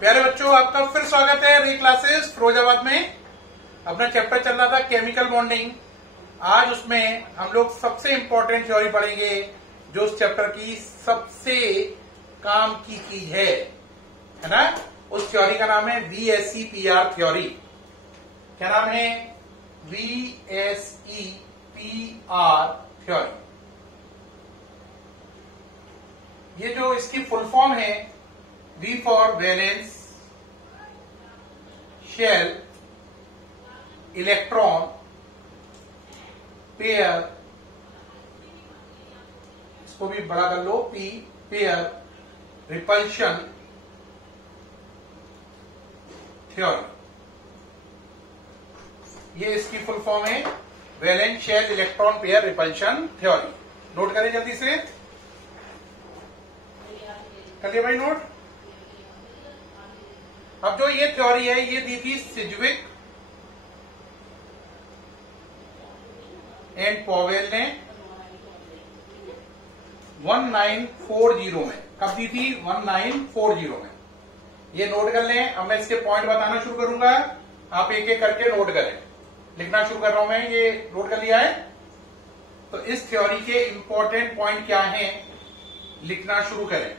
प्यारे बच्चों, आपका फिर स्वागत है री क्लासेस फिरोजाबाद में। अपना चैप्टर चल रहा था केमिकल बॉन्डिंग। आज उसमें हम लोग सबसे इंपॉर्टेंट थ्योरी पढ़ेंगे जो उस चैप्टर की सबसे काम की चीज है ना। उस थ्योरी का नाम है VSEPR थ्योरी। क्या नाम है? VSEPR theory. ये जो इसकी फुल फॉर्म है, V for valence, shell, electron, pair, इसको भी बड़ा कर लो, P, पेयर, रिपल्शन थ्योरी। ये इसकी फुल फॉर्म है, valence, shell, electron, pair, repulsion theory. Note करें जल्दी से, कर लिया भाई नोट। अब जो ये थ्योरी है ये दी थी सिज्विक एंड पॉवेल ने 1940 में। कब दी थी? 1940 में। ये नोट कर लें। अब मैं इसके पॉइंट बताना शुरू करूंगा, आप एक एक करके नोट करें। लिखना शुरू कर रहा हूं मैं, ये नोट कर लिया है। तो इस थ्योरी के इंपॉर्टेंट पॉइंट क्या हैं, लिखना शुरू करें।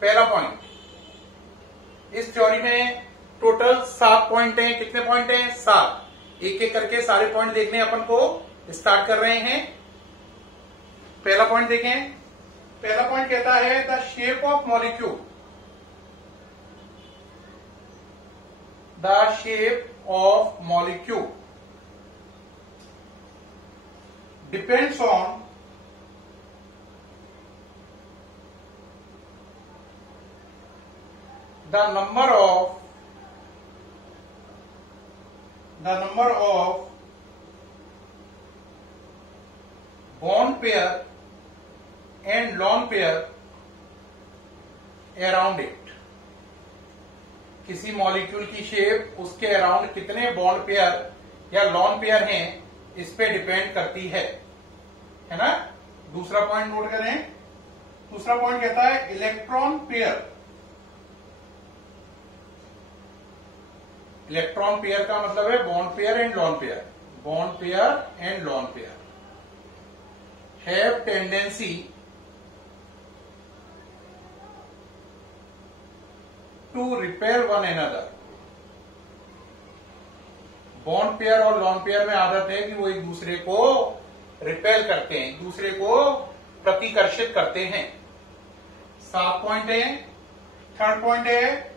पहला पॉइंट, इस थ्योरी में टोटल 7 पॉइंट हैं। कितने पॉइंट हैं? 7। एक एक करके सारे पॉइंट देखने अपन को स्टार्ट कर रहे हैं। पहला पॉइंट देखें। पहला पॉइंट कहता है the shape of molecule, the shape of molecule depends on the number of bond pair and lone pair around it। किसी मॉलिक्यूल की शेप उसके अराउंड कितने बॉन्ड पेयर या लॉन पेयर हैं इस पे डिपेंड करती है ना। दूसरा पॉइंट नोट करें। दूसरा पॉइंट कहता है इलेक्ट्रॉन पेयर। इलेक्ट्रॉन पेयर का मतलब है bond pair and lone pair. Bond pair and lone pair have tendency to repel one another. Bond pair और लॉन पेयर में आदत है कि वो एक दूसरे को रिपेल करते हैं, एक दूसरे को प्रतिकर्षित करते हैं। 7 पॉइंट है। थर्ड पॉइंट है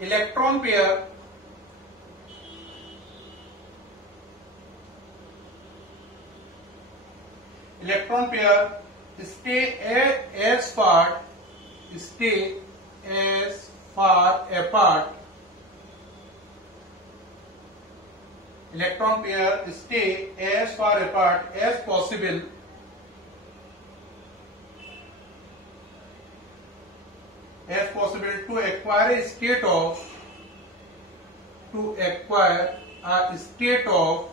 electron pair stay as far apart electron pair stay as far apart as possible to acquire a state of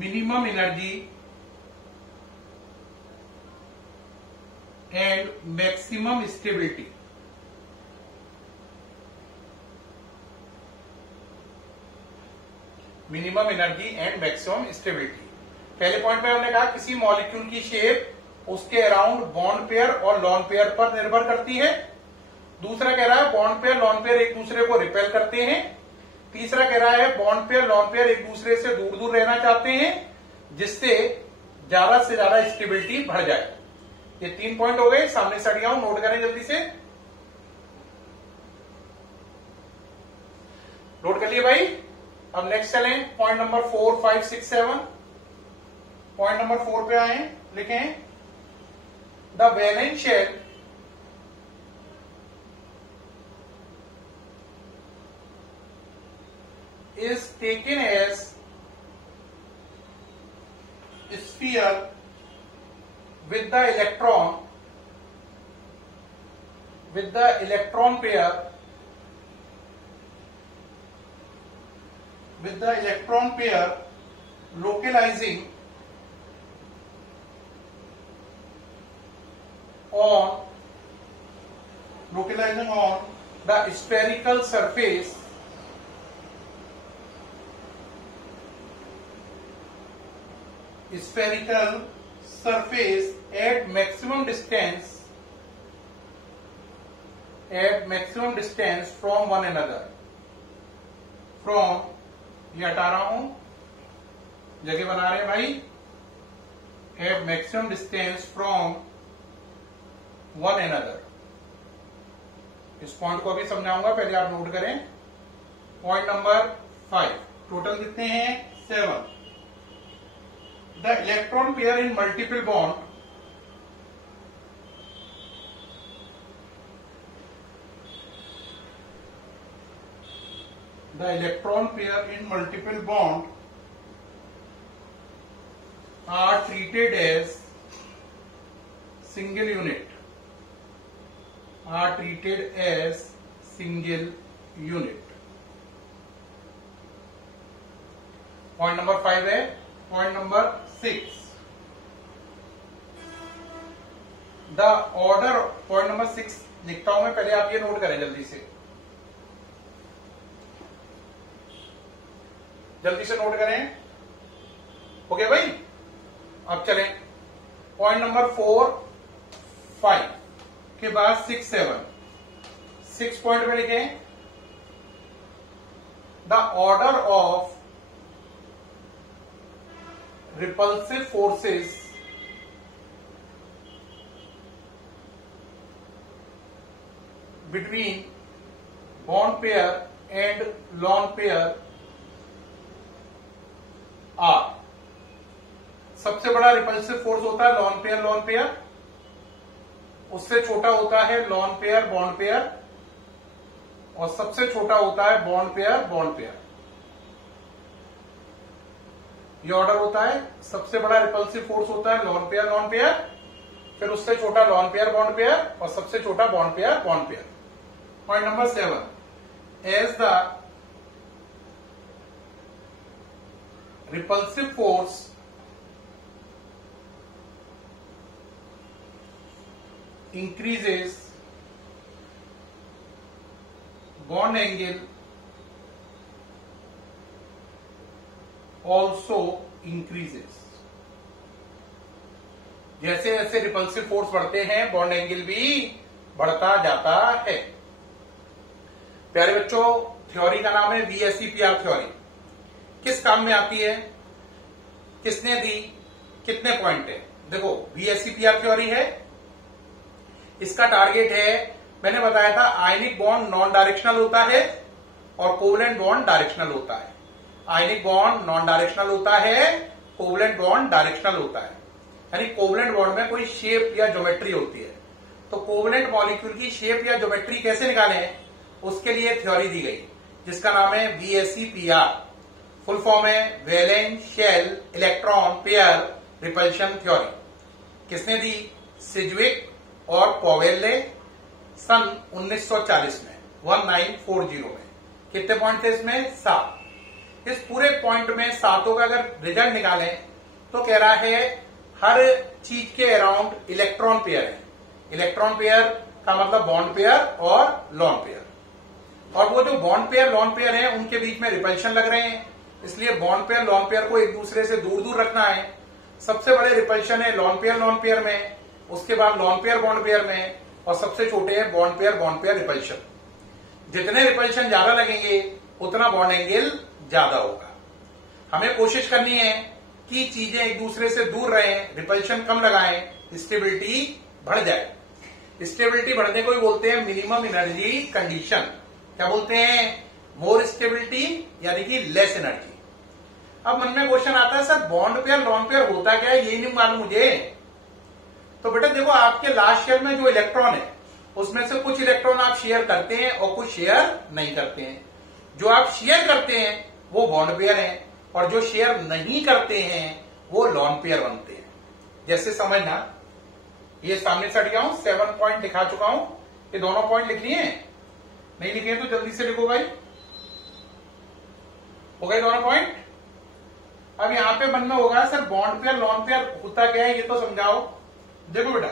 minimum energy and maximum stability। Minimum energy and maximum stability. पहले point में हमने कहा किसी molecule की shape उसके around bond pair और lone pair पर निर्भर करती है। दूसरा कह रहा है बॉन्ड पेयर लॉन पेयर एक दूसरे को रिपेल करते हैं। तीसरा कह रहा है बॉन्ड पेयर लॉन पेयर एक दूसरे से दूर दूर रहना चाहते हैं जिससे ज्यादा से ज्यादा स्टेबिलिटी बढ़ जाए। ये 3 पॉइंट हो गए। सामने से हट जाऊं, नोट करें जल्दी से। नोट कर लिए भाई। अब नेक्स्ट चलें पॉइंट नंबर 4, 5, 6, 7। पॉइंट नंबर 4 पे आए, लिखें the valence shell is taken as sphere with the electron pair localizing on localizing on the spherical surface at maximum distance from one another. From, ये हटा रहा हूं, जगह बना रहे हैं भाई, at maximum distance from one another. इस पॉइंट को अभी समझाऊंगा, पहले आप नोट करें. पॉइंट नंबर 5, टोटल कितने हैं? 7. The electron pair in multiple bond are treated as single unit. Point number 5 है. Point number 6. The order, point number 6 लिखता हूं मैं, पहले आप ये नोट करें जल्दी से नोट करें. ओके भाई, अब चलें. पॉइंट नंबर 4, 5 के बाद 6, 7. 6 पॉइंट में लिखें, the order of repulsive forces between bond pair and lone pair are. सबसे बड़ा रिपल्सिव फोर्स होता है लॉन पेयर, उससे छोटा होता है लॉन पेयर बॉन्ड पेयर, और सबसे छोटा होता है बॉन्ड पेयर. ये ऑर्डर होता है. सबसे बड़ा रिपल्सिव फोर्स होता है लॉन पेयर, फिर उससे छोटा लॉन पेयर बॉन्ड पेयर, और सबसे छोटा bond pair. Point number 7, as the repulsive force increases, bond angle also increases. जैसे जैसे रिपल्सिव फोर्स बढ़ते हैं बॉन्ड एंगल भी बढ़ता जाता है. प्यारे बच्चों, थ्योरी का नाम है VSEPR थ्योरी. किस काम में आती है, किसने दी, कितने पॉइंट है? देखो, VSEPR थ्योरी है, इसका टारगेट है, मैंने बताया था, आयनिक बॉन्ड नॉन डायरेक्शनल होता है और कोवलेंट बॉन्ड डायरेक्शनल होता है. आयनिक बॉन्ड नॉन डायरेक्शनल होता है, कोवलेंट बॉन्ड डायरेक्शनल होता है. यानी कोवलेंट बॉन्ड में कोई शेप या ज्योमेट्री होती है. तो कोवलेंट मॉलिक्यूल की शेप या ज्योमेट्री कैसे निकालें, उसके लिए थ्योरी दी गई, जिसका नाम है VSEPR. फुल फॉर्म है valence shell electron pair repulsion theory. किसने दी? सिज्विक और पॉवेल ने सन 1940 में, 1940 में. कितने पॉइंट थे इसमें? 7. इस पूरे पॉइंट में 7 का अगर रिजल्ट निकालें तो कह रहा है हर चीज के अराउंड इलेक्ट्रॉन पेयर है. इलेक्ट्रॉन पेयर का मतलब बॉन्ड पेयर और लॉन पेयर, और वो जो बॉन्ड पेयर लॉन पेयर है उनके बीच में रिपल्शन लग रहे हैं, इसलिए बॉन्ड पेयर लॉन पेयर को एक दूसरे से दूर दूर रखना है. सबसे बड़े रिपल्शन है लॉन पेयर में, उसके बाद लॉन पेयर बॉन्ड पेयर में, और सबसे छोटे है बॉन्ड पेयर रिपल्शन. जितने रिपल्शन ज्यादा लगेंगे उतना बॉन्ड एंगल ज्यादा होगा. हमें कोशिश करनी है कि चीजें एक दूसरे से दूर रहें, रिपल्शन कम लगाएं, स्टेबिलिटी बढ़ जाए. स्टेबिलिटी बढ़ने को ही बोलते हैं मिनिमम एनर्जी कंडीशन. क्या बोलते हैं? मोर स्टेबिलिटी यानी कि लेस एनर्जी. अब मन में क्वेश्चन आता है, sir bond pair lone pair होता क्या है, ये नहीं मालूम मुझे. तो बेटा देखो, आपके लास्ट शेयर में जो इलेक्ट्रॉन है उसमें से कुछ इलेक्ट्रॉन आप शेयर करते हैं और कुछ शेयर नहीं करते हैं. जो आप शेयर करते हैं वो बॉन्ड पेयर हैं, और जो शेयर नहीं करते हैं वो लॉन पेयर बनते हैं. जैसे समझना, ये सामने से हट गया हूं, 7 पॉइंट दिखा चुका हूं. ये दोनों पॉइंट लिख लिए? नहीं लिखे तो जल्दी से लिखो भाई. हो गए दोनों पॉइंट. अब यहां पे मन में होगा, sir bond pair lone pair होता क्या है, ये तो समझाओ. देखो बेटा,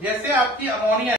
जैसे आपकी अमोनिया